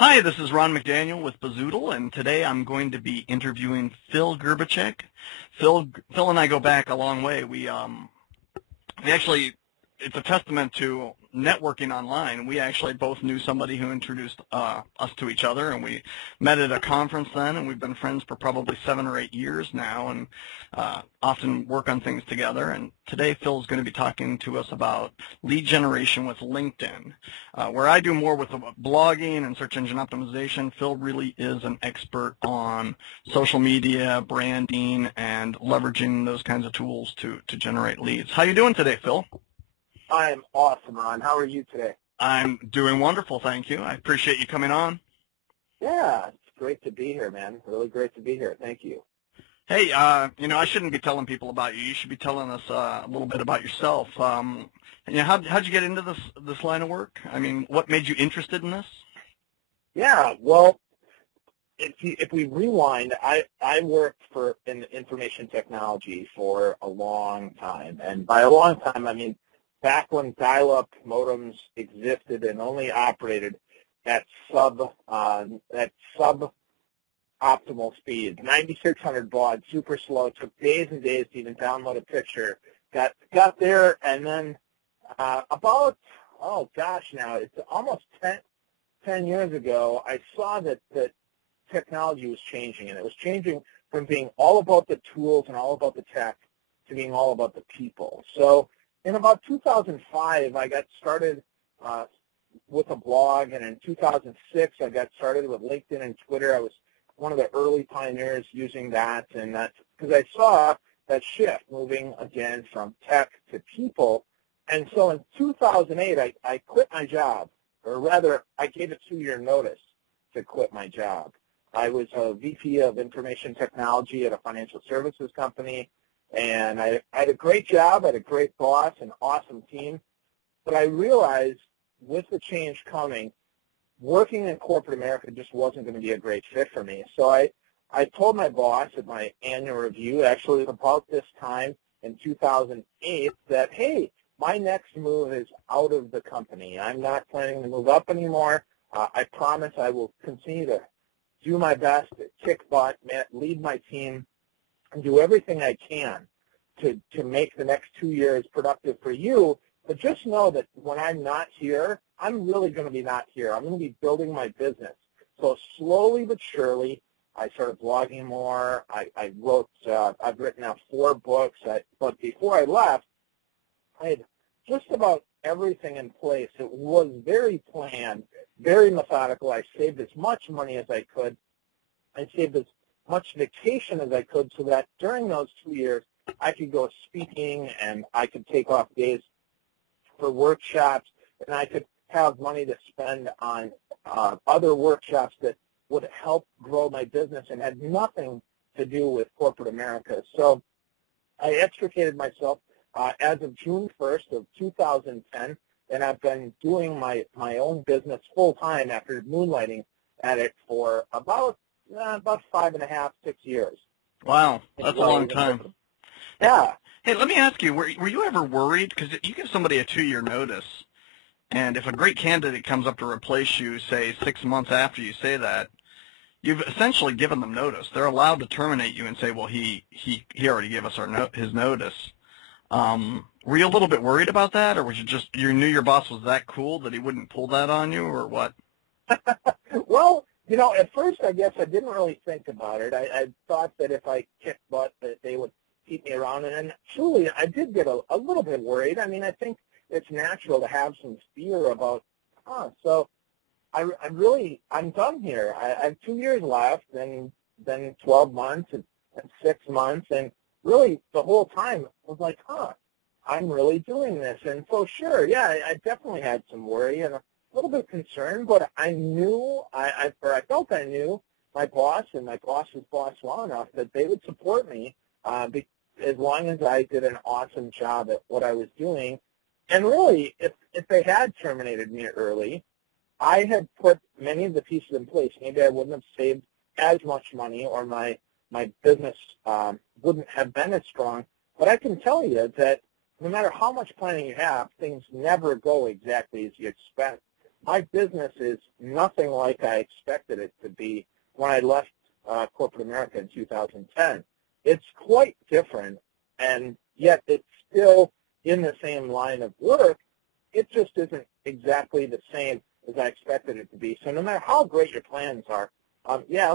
Hi, this is Ron McDaniel with Bazoodle, and today I'm going to be interviewing Phil Gerbach. Phil and I go back a long way. We actually, it's a testament to networking online. We actually both knew somebody who introduced us to each other, and we met at a conference then, and we've been friends for probably 7 or 8 years now, and often work on things together. And today Phil's going to be talking to us about lead generation with LinkedIn. Where I do more with blogging and search engine optimization, Phil really is an expert on social media, branding, and leveraging those kinds of tools to generate leads. How you doing today, Phil? I'm awesome, Ron. How are you today? I'm doing wonderful, thank you. I appreciate you coming on. Yeah, it's great to be here, man. Really great to be here. Thank you. Hey, I shouldn't be telling people about you. You should be telling us a little bit about yourself. How'd you get into this line of work? I mean, what made you interested in this? Yeah, well, if we rewind, I worked in information technology for a long time, and by a long time I mean back when dial-up modems existed and only operated at suboptimal speed, 9600 baud, super slow. It took days and days to even download a picture. Got there, and then now it's almost 10 years ago, I saw that technology was changing, and it was changing from being all about the tools and all about the tech to being all about the people. So in about 2005, I got started with a blog, and in 2006, I got started with LinkedIn and Twitter. I was one of the early pioneers using that, and that's because I saw that shift moving again from tech to people. And so in 2008, I quit my job, or rather, I gave a 2-year notice to quit my job. I was a VP of information technology at a financial services company, and I had a great job, I had a great boss, an awesome team, but I realized with the change coming, working in corporate America just wasn't going to be a great fit for me. So I told my boss at my annual review, actually about this time in 2008, that, hey, my next move is out of the company. I'm not planning to move up anymore. I promise I will continue to do my best, kick butt, lead my team, and do everything I can to make the next 2 years productive for you. But just know that when I'm not here, I'm really going to be not here. I'm going to be building my business. So slowly but surely, I started blogging more. I've written now 4 books. But before I left, I had just about everything in place. It was very planned, very methodical. I saved as much money as I could. I saved as much vacation as I could so that during those 2 years, I could go speaking and I could take off days for workshops, and I could have money to spend on other workshops that would help grow my business and had nothing to do with corporate America. So I extricated myself as of June 1st of 2010, and I've been doing my own business full-time after moonlighting at it for about 5.5, 6 years. Wow, that's a long time. Yeah. Hey, let me ask you, were you ever worried? Because you give somebody a 2-year notice, and if a great candidate comes up to replace you, say 6 months after you say that, you've essentially given them notice. They're allowed to terminate you and say, well, he already gave us his notice. Were you a little bit worried about that, or was you knew your boss was that cool that he wouldn't pull that on you, or what? Well, at first I guess I didn't really think about it. I thought that if I kicked butt that they would keep me around, and truly I did get a little bit worried. I mean, I think it's natural to have some fear about, so I'm done here. I have 2 years left, and then 12 months and 6 months, and really the whole time I was like, I'm really doing this. And so sure, yeah, I definitely had some worry and a little bit concerned, but I knew, I felt I knew my boss and my boss's boss well enough that they would support me as long as I did an awesome job at what I was doing. And really, if they had terminated me early, I had put many of the pieces in place. Maybe I wouldn't have saved as much money, or my business wouldn't have been as strong. But I can tell you that no matter how much planning you have, things never go exactly as you expect. my business is nothing like I expected it to be when I left corporate America in 2010. It's quite different, and yet it's still in the same line of work. It just isn't exactly the same as I expected it to be. So no matter how great your plans are, yeah,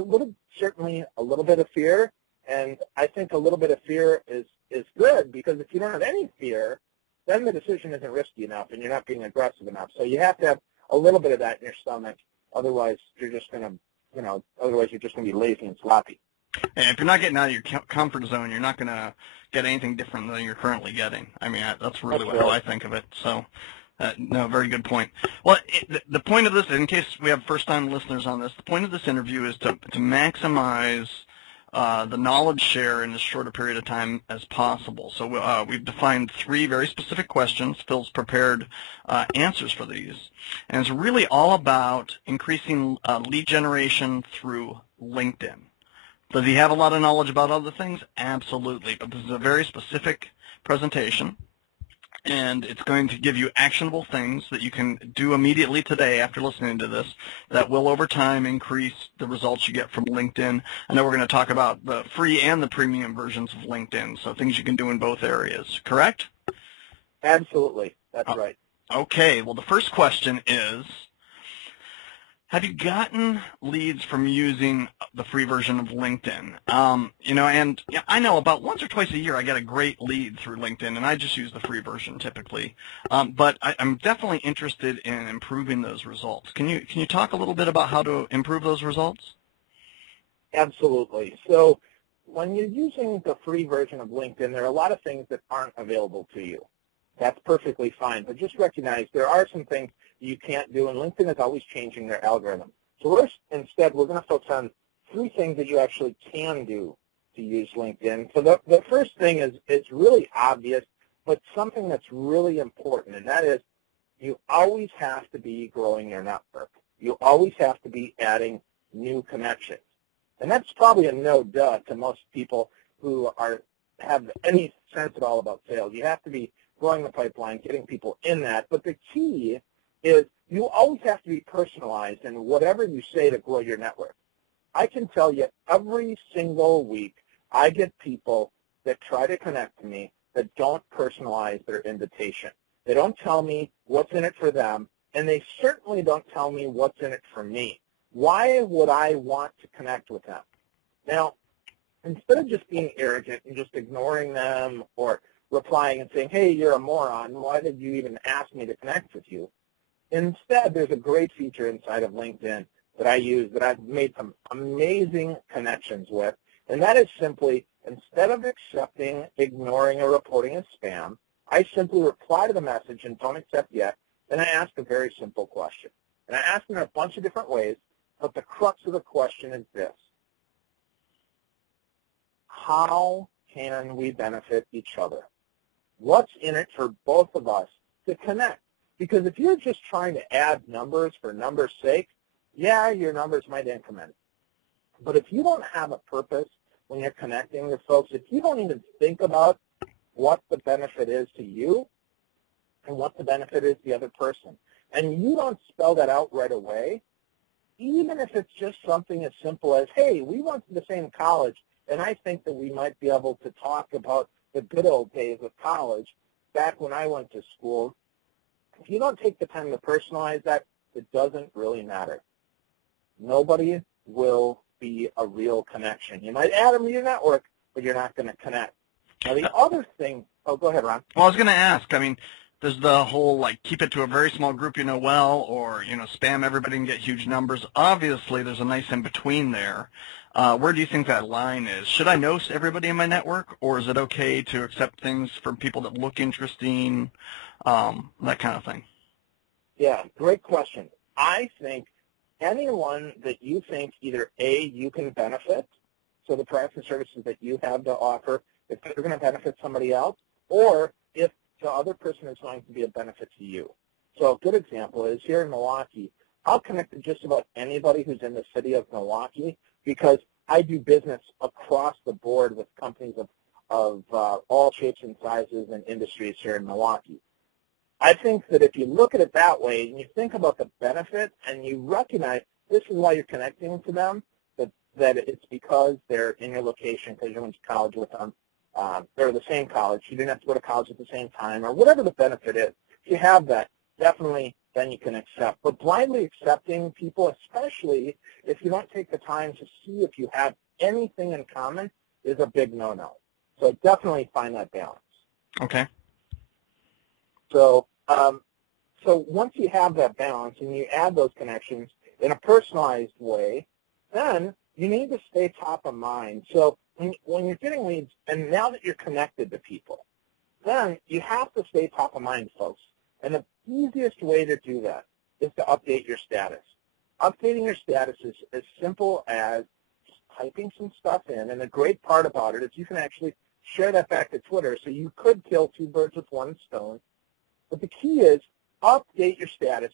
certainly a little bit of fear, and I think a little bit of fear is good, because if you don't have any fear, then the decision isn't risky enough and you're not being aggressive enough. So you have to have a little bit of that in your stomach. Otherwise, you're just going to, otherwise you're just going to be lazy and sloppy. And if you're not getting out of your comfort zone, you're not going to get anything different than you're currently getting. I mean, that's really how I think of it. So, no, very good point. Well, the point of this, in case we have first-time listeners on this, the point of this interview is to maximize the knowledge share in as short a period of time as possible. So we've defined 3 very specific questions. Phil's prepared answers for these. And it's really all about increasing lead generation through LinkedIn. Does he have a lot of knowledge about other things? Absolutely. But this is a very specific presentation, and it's going to give you actionable things that you can do immediately today after listening to this that will over time increase the results you get from LinkedIn. I know we're going to talk about the free and the premium versions of LinkedIn, so things you can do in both areas, correct? Absolutely. That's right. Okay. Well, the first question is, have you gotten leads from using the free version of LinkedIn? And I know about once or twice a year I get a great lead through LinkedIn, and I just use the free version typically. But I'm definitely interested in improving those results. Can you talk a little bit about how to improve those results? Absolutely. So when you're using the free version of LinkedIn, there are a lot of things that aren't available to you. That's perfectly fine, but just recognize there are some things you can't do, and LinkedIn is always changing their algorithm. So instead, we're going to focus on 3 things that you actually can do to use LinkedIn. So the first thing is really obvious, but something that's really important, and that is you always have to be growing your network. You always have to be adding new connections. And that's probably a no-duh to most people who have any sense at all about sales. You have to be growing the pipeline, getting people in that. But the key is you always have to be personalized in whatever you say to grow your network. I can tell you every single week I get people that try to connect to me that don't personalize their invitation. They don't tell me what's in it for them, and they certainly don't tell me what's in it for me. Why would I want to connect with them? Now, instead of just being arrogant and just ignoring them or replying and saying, hey, you're a moron, why did you even ask me to connect with you? Instead, there's a great feature inside of LinkedIn that I use that I've made some amazing connections with, and that is simply, instead of accepting, ignoring, or reporting as spam, I simply reply to the message and don't accept yet, and I ask a very simple question. And I ask them in a bunch of different ways, but the crux of the question is this: how can we benefit each other? What's in it for both of us to connect? Because if you're just trying to add numbers for numbers' sake, yeah, your numbers might increment. But if you don't have a purpose when you're connecting with folks, if you don't even think about what the benefit is to you and what the benefit is to the other person, and you don't spell that out right away, even if it's just something as simple as, hey, we went to the same college, and I think that we might be able to talk about the good old days of college back when I went to school. If you don't take the time to personalize that, it doesn't really matter. Nobody will be a real connection. You might add them to your network, but you're not going to connect. Now, the other thing, oh, go ahead, Ron. Well, I was going to ask, there's the whole, keep it to a very small group you know well, or, spam everybody and get huge numbers. Obviously, there's a nice in-between there. Where do you think that line is? Should I know everybody in my network, or is it okay to accept things from people that look interesting, that kind of thing? Yeah, great question. I think anyone that you think either A, you can benefit, so the products and services that you have to offer, if they're going to benefit somebody else, or if the other person is going to be a benefit to you. So a good example is here in Milwaukee, I'll connect to just about anybody who's in the city of Milwaukee because I do business across the board with companies of all shapes and sizes and industries here in Milwaukee. I think that if you look at it that way and you think about the benefit and you recognize this is why you're connecting to them, that it's because they're in your location because you went to college with them, they're the same college, you didn't have to go to college at the same time, or whatever the benefit is. If you have that, definitely then you can accept. But blindly accepting people, especially if you don't take the time to see if you have anything in common, is a big no-no. So definitely find that balance. Okay. So, so once you have that balance and you add those connections in a personalized way, then you need to stay top of mind. So when you're getting leads, and now that you're connected to people, then you have to stay top of mind, folks. And the easiest way to do that is to update your status. Updating your status is as simple as typing some stuff in, and the great part about it is you can actually share that back to Twitter, so you could kill two birds with one stone. But the key is update your status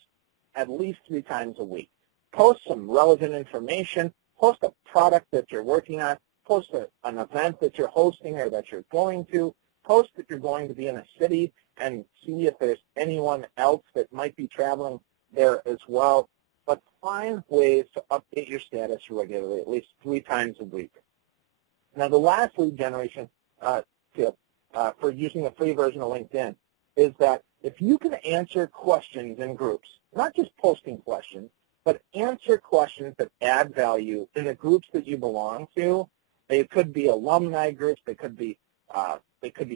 at least 3 times a week. Post some relevant information, post a product that you're working on, post an event that you're hosting or that you're going to, post that you're going to be in a city and see if there's anyone else that might be traveling there as well. But find ways to update your status regularly, at least 3 times a week. Now, the last lead generation tip for using the free version of LinkedIn is that if you can answer questions in groups, not just posting questions, but answer questions that add value in the groups that you belong to. They could be alumni groups, they could be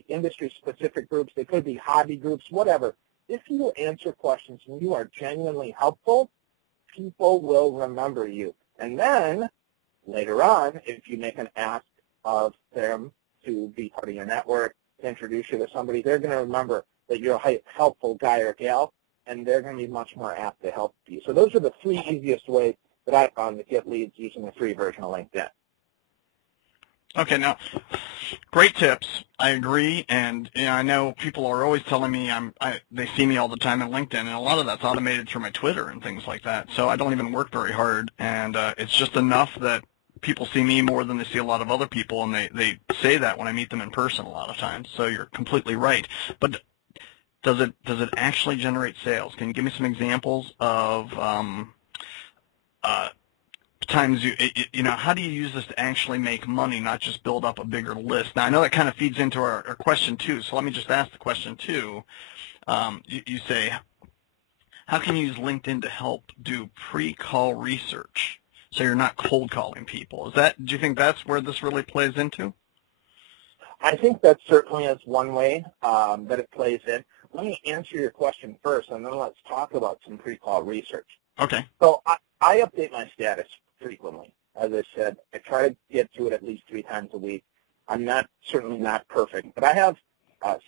industry-specific groups, they could be hobby groups, whatever. If you answer questions and you are genuinely helpful, people will remember you. And then, later on, if you make an ask of them to be part of your network, to introduce you to somebody, they're going to remember that you're a helpful guy or gal, and they're going to be much more apt to help you. So those are the 3 easiest ways that I found to get leads using the free version of LinkedIn. Okay, now, great tips. I agree, and I know people are always telling me they see me all the time on LinkedIn, and a lot of that's automated through my Twitter and things like that. So I don't even work very hard, and it's just enough that people see me more than they see a lot of other people, and they say that when I meet them in person a lot of times. So you're completely right. But does it actually generate sales? Can you give me some examples of times how do you use this to actually make money, not just build up a bigger list? Now, I know that kind of feeds into our question 2, so let me just ask the question 2. You say, how can you use LinkedIn to help do pre-call research so you're not cold calling people? Do you think that's where this really plays into? I think that certainly is one way that it plays in. Let me answer your question first, and then let's talk about some pre-call research. Okay. So I update my status frequently. As I said, I try to get to it at least 3 times a week. I'm certainly not perfect, but I have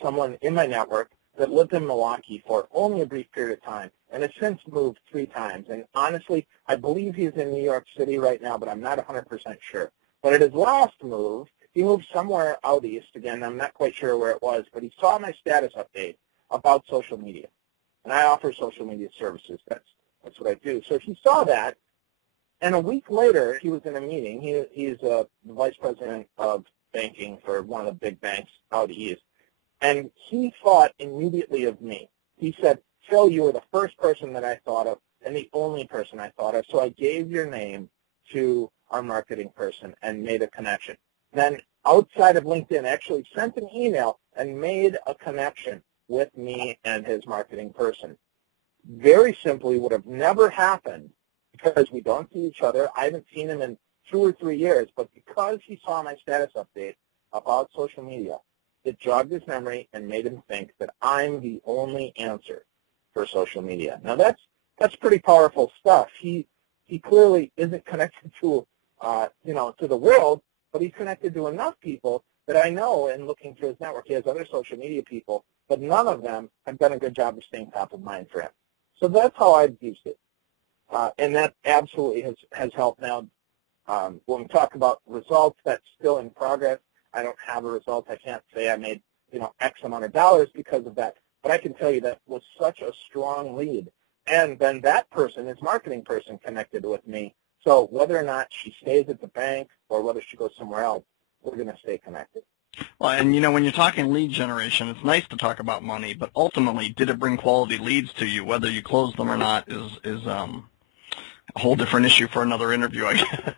someone in my network that lived in Milwaukee for only a brief period of time and has since moved 3 times. And honestly, I believe he's in New York City right now, but I'm not 100% sure. But at his last move, he moved somewhere out east. Again, I'm not quite sure where it was, but he saw my status update about social media. And I offer social media services. That's what I do. So he saw that, and a week later, he was in a meeting. He's the vice president of banking for one of the big banks out east, and he thought immediately of me. He said, Phil, you were the first person that I thought of and the only person I thought of, so I gave your name to our marketing person and made a connection. Then outside of LinkedIn, actually sent an email and made a connection with me and his marketing person. Very simply would have never happened because we don't see each other. I haven't seen him in 2 or 3 years, but because he saw my status update about social media, it jogged his memory and made him think that I'm the only answer for social media. Now that's pretty powerful stuff. He clearly isn't connected to to the world, but he's connected to enough people that I know, and looking through his network, he has other social media people, but none of them have done a good job of staying top of mind for him. So that's how I've used it, and that absolutely has helped. Now, when we talk about results, that's still in progress. I don't have a result. I can't say I made X amount of dollars because of that, but I can tell you that was such a strong lead. And then that person, his marketing person, connected with me. So whether or not she stays at the bank or whether she goes somewhere else, we're going to stay connected. Well, and when you're talking lead generation, it's nice to talk about money, but ultimately, did it bring quality leads to you? Whether you close them or not is a whole different issue for another interview, I guess. So,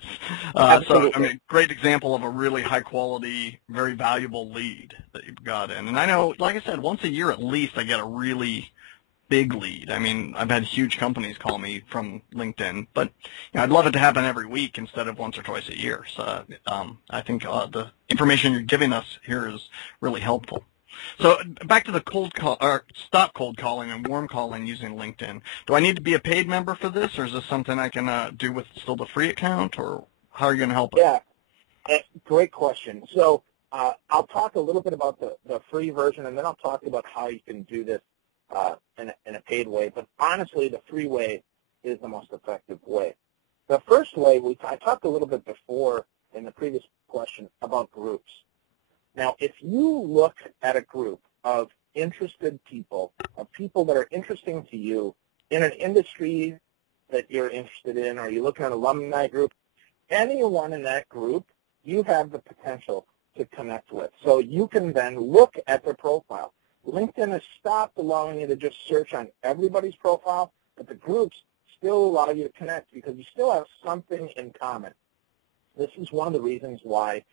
I Absolutely. mean, great example of a really high quality, very valuable lead that you've got in. And I know, like I said, once a year at least, I get a really big lead. I mean, I've had huge companies call me from LinkedIn, but I'd love it to happen every week instead of once or twice a year. So I think the information you're giving us here is really helpful. So back to the cold call, or stop cold calling and warm calling using LinkedIn. Do I need to be a paid member for this, or is this something I can do with still the free account, or how are you going to help us? Yeah, great question. So I'll talk a little bit about the free version, and then I'll talk about how you can do this in a paid way. But honestly, the free way is the most effective way. The first way, I talked a little bit before in the previous question about groups. Now, if you look at a group of interested people, of people that are interesting to you in an industry that you're interested in, or you look at an alumni group, anyone in that group, you have the potential to connect with. So you can then look at their profile. LinkedIn has stopped allowing you to just search on everybody's profile, but the groups still allow you to connect because you still have something in common. This is one of the reasons why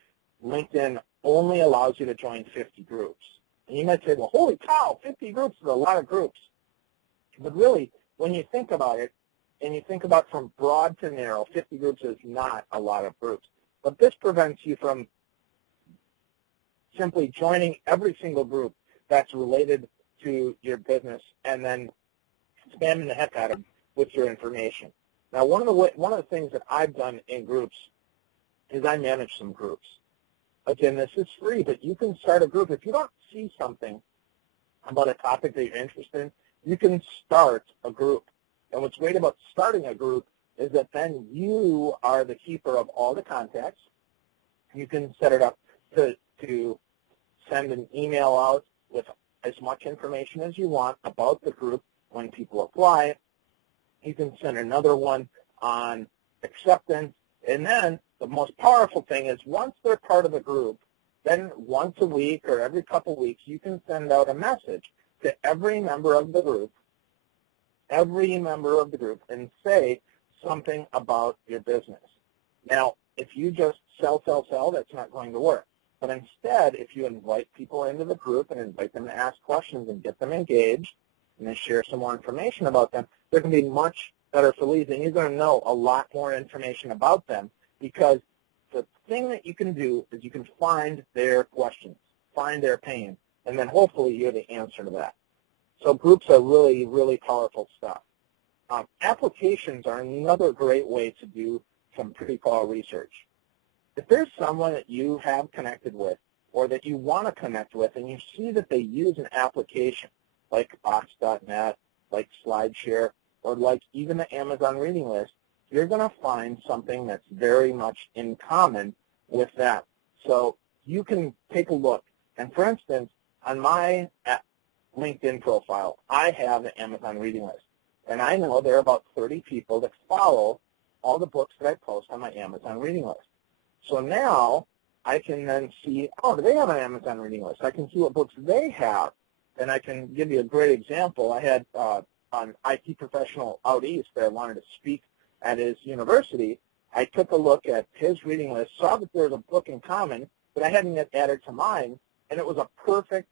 LinkedIn only allows you to join 50 groups. And you might say, well, holy cow, 50 groups is a lot of groups. But really, when you think about it, and you think about from broad to narrow, 50 groups is not a lot of groups. But this prevents you from simply joining every single group that's related to your business and then spamming the heck out of with your information. Now, one of the things that I've done in groups is I manage some groups. Again, this is free, but you can start a group. If you don't see something about a topic that you're interested in, you can start a group. And what's great about starting a group is that then you are the keeper of all the contacts. You can set it up to send an email out with as much information as you want about the group when people apply. You can send another one on acceptance. And then the most powerful thing is once they're part of the group, then once a week or every couple of weeks, you can send out a message to every member of the group, and say something about your business. Now, if you just sell, that's not going to work. But instead, if you invite people into the group and invite them to ask questions and get them engaged and then share some more information about them, they're going to be much better for leads, and you're going to know a lot more information about them because the thing that you can do is you can find their questions, find their pain, and then hopefully you're the answer to that. So groups are really, really powerful stuff. Applications are another great way to do some pre-call research. If there's someone that you have connected with or that you want to connect with and you see that they use an application like Box.net, like SlideShare, or like even the Amazon reading list, you're going to find something that's very much in common with that. So you can take a look. And for instance, on my LinkedIn profile, I have the Amazon reading list. And I know there are about 30 people that follow all the books that I post on my Amazon reading list. So now I can then see, oh, do they have an Amazon reading list? I can see what books they have. And I can give you a great example. I had an IT professional out east that wanted to speak at his university. I took a look at his reading list, saw that there was a book in common that I hadn't yet added to mine, and it was a perfect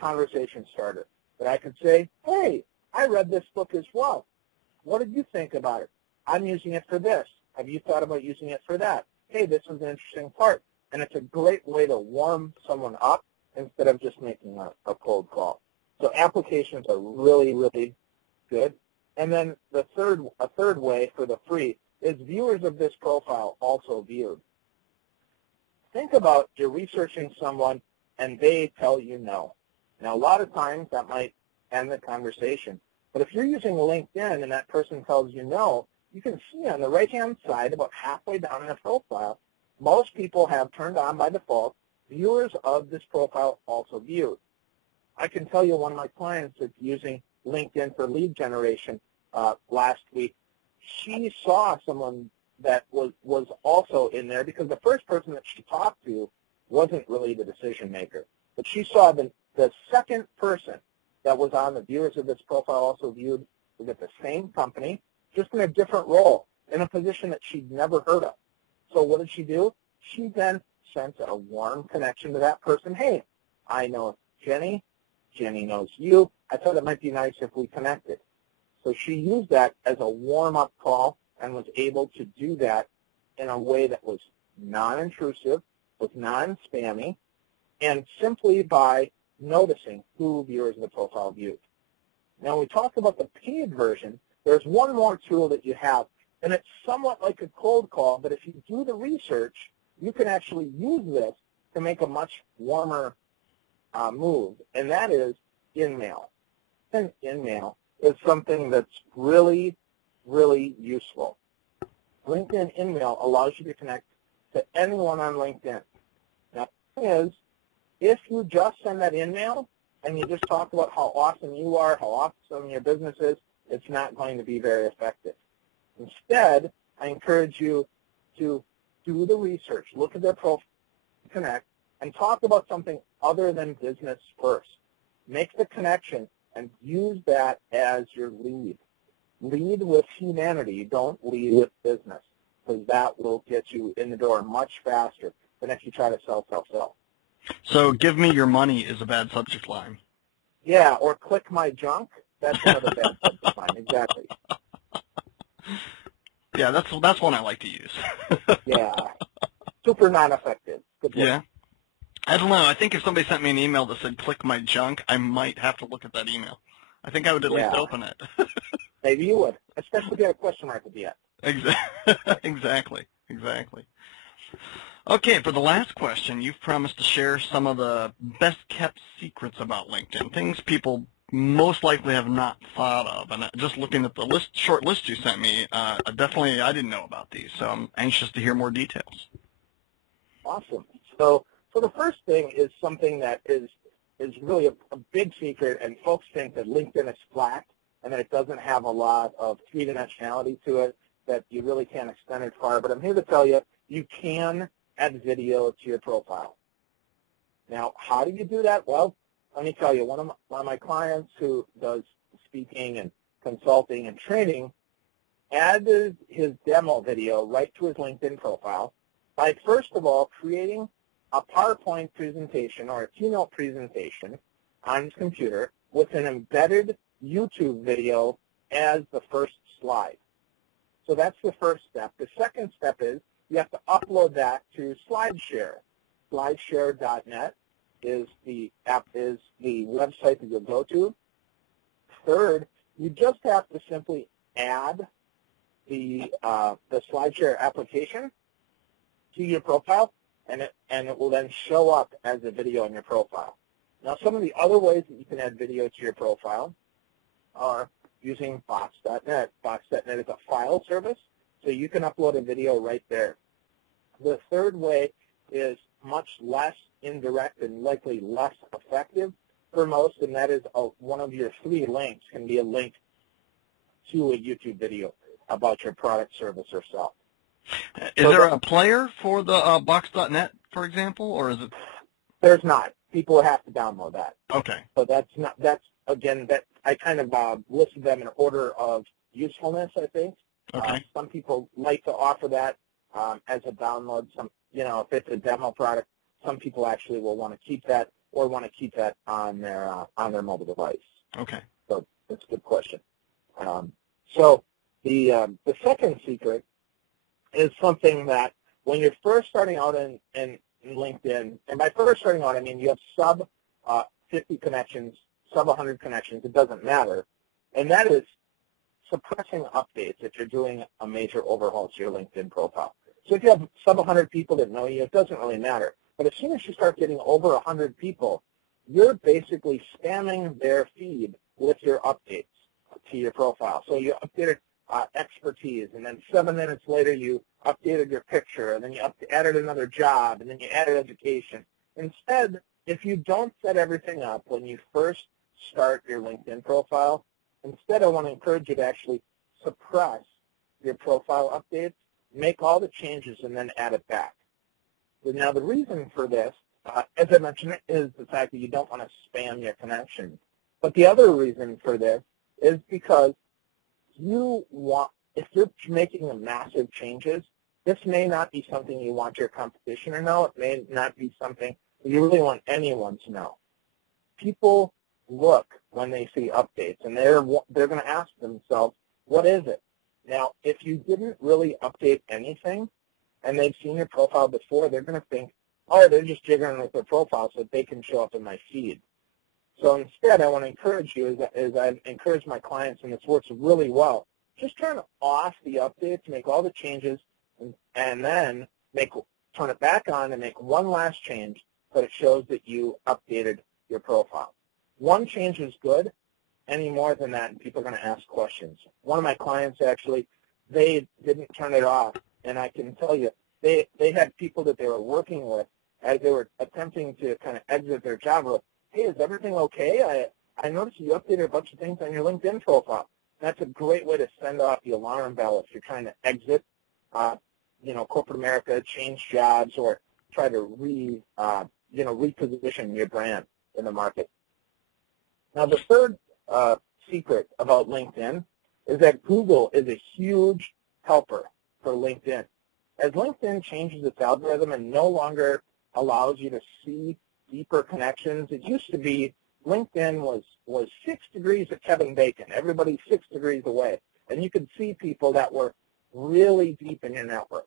conversation starter that I could say, hey, I read this book as well. What did you think about it? I'm using it for this. Have you thought about using it for that? Hey, this is an interesting part. And it's a great way to warm someone up instead of just making a cold call. So applications are really, really good. And then a third way for the free is viewers of this profile also viewed. Think about you're researching someone and they tell you no. Now, a lot of times that might end the conversation. But if you're using LinkedIn and that person tells you no, you can see on the right-hand side, about halfway down in their profile, most people have turned on by default, viewers of this profile also viewed. I can tell you one of my clients that's using LinkedIn for lead generation last week, she saw someone that was also in there because the first person that she talked to wasn't really the decision maker. But she saw the second person that was on the viewers of this profile also viewed was at the same company, just in a different role, in a position that she'd never heard of. So what did she do? She then sent a warm connection to that person. Hey, I know Jenny. Jenny knows you. I thought it might be nice if we connected. So she used that as a warm-up call and was able to do that in a way that was non-intrusive, was non-spammy, and simply by noticing who viewers of the profile viewed. Now, when we talk about the paid version, there's one more tool that you have, and it's somewhat like a cold call, but if you do the research, you can actually use this to make a much warmer move, and that is in-mail. And in-mail is something that's really, really useful. LinkedIn in-mail allows you to connect to anyone on LinkedIn. Now, the thing is, if you just send that in-mail and you just talk about how awesome you are, how awesome your business is, it's not going to be very effective. Instead, I encourage you to do the research, look at their profile, connect, and talk about something other than business first. Make the connection and use that as your lead. Lead with humanity. Don't lead with business, because that will get you in the door much faster than if you try to sell. So give me your money is a bad subject line. Yeah, or click my junk. That's another bad subject line. Exactly. Yeah, that's one I like to use. Yeah. Super non-effective. Good work. Yeah. I don't know. I think if somebody sent me an email that said click my junk, I might have to look at that email. I think I would at least open it. Maybe you would, especially if you had a question mark at the end. Exactly. Okay, for the last question, you've promised to share some of the best-kept secrets about LinkedIn, things people most likely have not thought of. And just looking at the short list you sent me, definitely I didn't know about these, so I'm anxious to hear more details. Awesome. So the first thing is something that is really a big secret, and folks think that LinkedIn is flat and that it doesn't have a lot of three-dimensionality to it, that you really can't extend it far. But I'm here to tell you, you can add video to your profile. Now, how do you do that? Well, let me tell you, one of my clients who does speaking and consulting and training added his demo video right to his LinkedIn profile by, first of all, creating a PowerPoint presentation or a keynote presentation on his computer with an embedded YouTube video as the first slide. So that's the first step. The second step is you have to upload that to SlideShare. SlideShare.net is the website that you'll go to. Third, you just have to simply add the SlideShare application to your profile, and it will then show up as a video in your profile. Now, some of the other ways that you can add video to your profile are using Box.net. Box.net is a file service, so you can upload a video right there. The third way is much less indirect and likely less effective for most, and that is one of your 3 links can be a link to a YouTube video about your product, service, or sell. Is there a player for the Box.net, for example, or is it? There's not. People have to download that. Okay. So I kind of listed them in order of usefulness, I think. Okay. Some people like to offer that as a download. If it's a demo product, some people actually will want to keep that or want to keep that on their mobile device. Okay. So that's a good question. So the second secret is something that when you're first starting out in LinkedIn, and by first starting out, I mean you have sub 50 connections, sub 100 connections, it doesn't matter, and that is suppressing updates if you're doing a major overhaul to your LinkedIn profile. So if you have sub 100 people that know you, it doesn't really matter. But as soon as you start getting over 100 people, you're basically spamming their feed with your updates to your profile. So you updated expertise, and then 7 minutes later you updated your picture, and then you added another job, and then you added education. Instead, if you don't set everything up when you first start your LinkedIn profile, instead I want to encourage you to actually suppress your profile updates, make all the changes, and then add it back. Now the reason for this as I mentioned, is the fact that you don't want to spam your connections. But the other reason for this is because if you're making massive changes, this may not be something you want your competition to know. It may not be something that you really want anyone to know. People look when they see updates, and they're going to ask themselves, what is it? Now, if you didn't really update anything, and they've seen your profile before, they're going to think, oh, they're just jiggering with their profile so that they can show up in my feed. So instead, I want to encourage you, as I've encouraged my clients, and this works really well, just turn off the updates, make all the changes, and then turn it back on and make one last change so it shows that you updated your profile. One change is good. Any more than that, and people are going to ask questions. One of my clients, actually, they didn't turn it off, and I can tell you, they had people that they were working with as they were attempting to kind of exit their job. Like, hey, is everything okay? I noticed you updated a bunch of things on your LinkedIn profile. That's a great way to send off the alarm bell if you're trying to exit, corporate America, change jobs, or try to reposition your brand in the market. Now, the third secret about LinkedIn is that Google is a huge helper for LinkedIn. As LinkedIn changes its algorithm and no longer allows you to see deeper connections, it used to be LinkedIn was 6 degrees of Kevin Bacon. Everybody's 6 degrees away. And you could see people that were really deep in your network.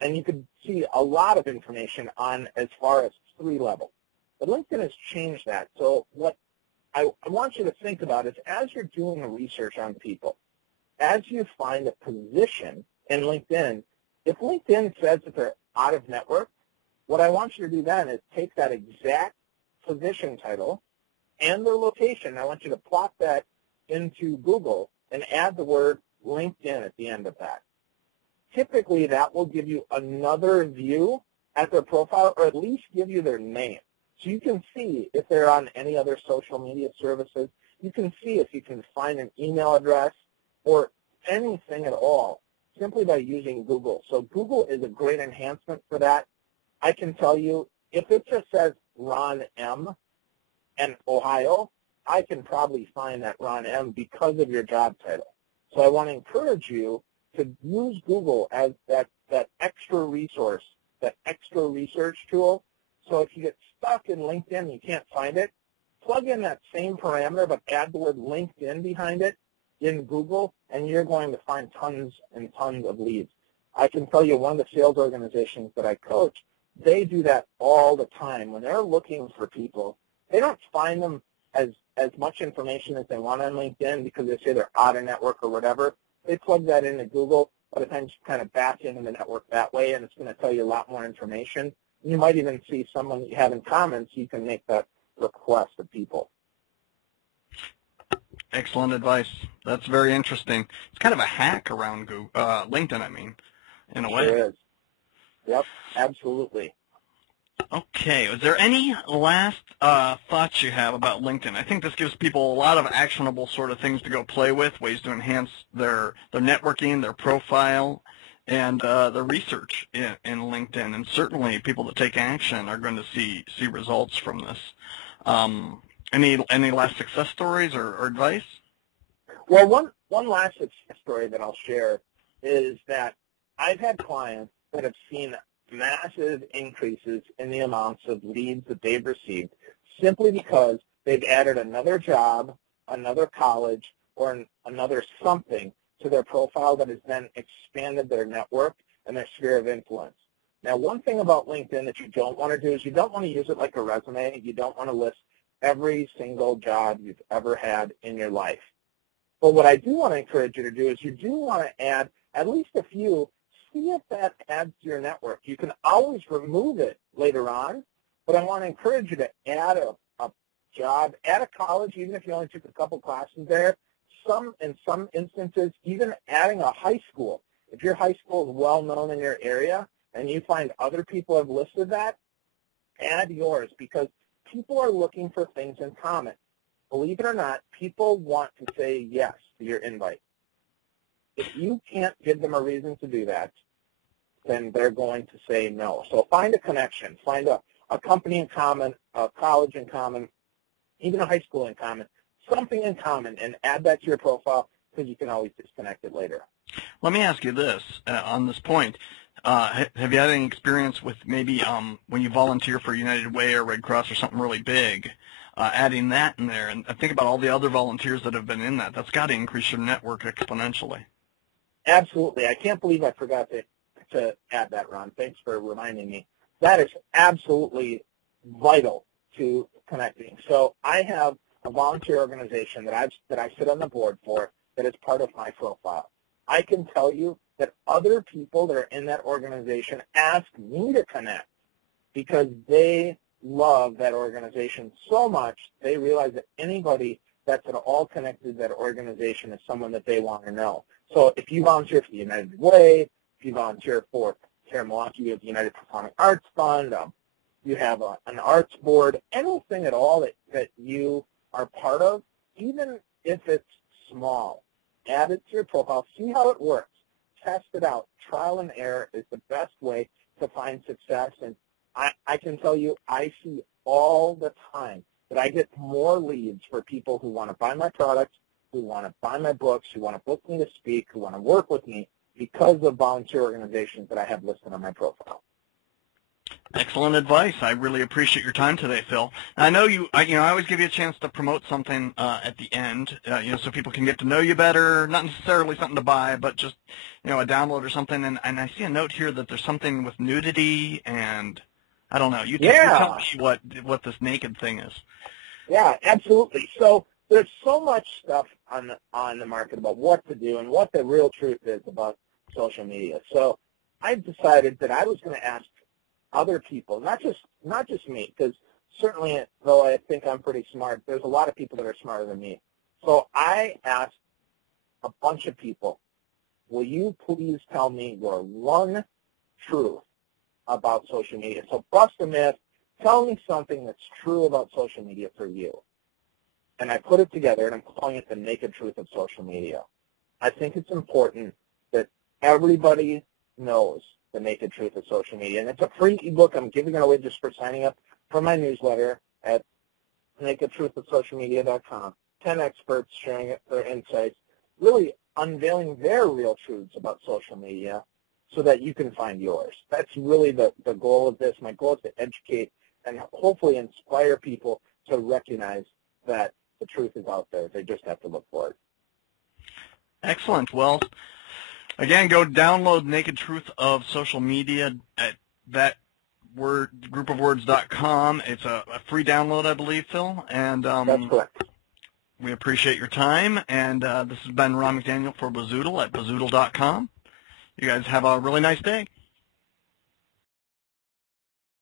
And you could see a lot of information on as far as 3 levels. But LinkedIn has changed that. So what I want you to think about is as you're doing research on people, as you find a position in LinkedIn, if LinkedIn says that they're out of network, what I want you to do then is take that exact position title and their location. I want you to plot that into Google and add the word LinkedIn at the end of that. Typically, that will give you another view at their profile, or at least give you their name. So you can see if they're on any other social media services. You can see if you can find an email address or anything at all simply by using Google. So Google is a great enhancement for that. I can tell you, if it just says Ron M. and Ohio, I can probably find that Ron M. because of your job title. So I want to encourage you to use Google as that extra resource, that extra research tool. So if you get stuck in LinkedIn and you can't find it, plug in that same parameter but add the word LinkedIn behind it in Google, and you're going to find tons and tons of leads. I can tell you one of the sales organizations that I coach, they do that all the time. When they're looking for people, they don't find them as much information as they want on LinkedIn because they say they're out of network or whatever. They plug that into Google, but it then kind of back into the network that way, and it's going to tell you a lot more information. You might even see someone you have in common, so you can make that request of people. Excellent advice. That's very interesting. It's kind of a hack around LinkedIn, in a way. There is. Yep, absolutely. Okay. Is there any last thoughts you have about LinkedIn? I think this gives people a lot of actionable sort of things to go play with, ways to enhance their networking, their profile, and the research in LinkedIn. And certainly people that take action are going to see results from this. Any last success stories or advice? Well, one last success story that I'll share is that I've had clients that have seen massive increases in the amounts of leads that they've received simply because they've added another job, another college, or another something to their profile that has then expanded their network and their sphere of influence. Now, one thing about LinkedIn that you don't want to do is you don't want to use it like a resume. You don't want to list every single job you've ever had in your life. But what I do want to encourage you to do is you do want to add at least a few. See if that adds to your network. You can always remove it later on, but I want to encourage you to add a job, add a college, even if you only took a couple classes there. In some instances, even adding a high school. If your high school is well known in your area and you find other people have listed that, add yours, because people are looking for things in common. Believe it or not, people want to say yes to your invite. If you can't give them a reason to do that, then they're going to say no. So find a connection. Find a a company in common, a college in common, even a high school in common, something in common, and add that to your profile because you can always disconnect it later. Let me ask you this on this point. Have you had any experience with maybe when you volunteer for United Way or Red Cross or something really big, adding that in there? And think about all the other volunteers that have been in that. That's got to increase your network exponentially. Absolutely. I can't believe I forgot to add that, Ron. Thanks for reminding me. That is absolutely vital to connecting. So I have a volunteer organization that I sit on the board for that is part of my profile. I can tell you that other people that are in that organization ask me to connect because they love that organization so much they realize that anybody that's at all connected to that organization is someone that they want to know. So if you volunteer for the United Way, if you volunteer for here in Milwaukee, you have the United Performing Arts Fund, you have an arts board, anything at all that you are part of, even if it's small, add it to your profile, see how it works, test it out. Trial and error is the best way to find success. And I can tell you, I see all the time that I get more leads for people who want to buy my products, who want to buy my books, who want to book me to speak, who want to work with me because of volunteer organizations that I have listed on my profile. Excellent advice. I really appreciate your time today, Phil. I know I always give you a chance to promote something at the end, so people can get to know you better. Not necessarily something to buy, but just a download or something. And I see a note here that there's something with nudity, and I don't know. You tell me what this naked thing is. Yeah, absolutely. So there's so much stuff on the market about what to do and what the real truth is about social media. So I decided that I was going to ask other people, not just me, because certainly, though I think I'm pretty smart, there's a lot of people that are smarter than me. So I asked a bunch of people, will you please tell me your one truth about social media? So bust a myth, tell me something that's true about social media for you. And I put it together, and I'm calling it the naked truth of social media. I think it's important that everybody knows the naked truth of social media. And it's a free ebook. I'm giving it away just for signing up for my newsletter at nakedtruthofsocialmedia.com. 10 experts sharing their insights, really unveiling their real truths about social media so that you can find yours. That's really the goal of this. My goal is to educate and hopefully inspire people to recognize that the truth is out there. They just have to look for it. Excellent. Well, again, go download Naked Truth of Social Media at groupofwords.com. It's a free download, I believe, Phil. And that's correct. We appreciate your time. And this has been Ron McDaniel for Bazoodle at bazoodle.com. You guys have a really nice day.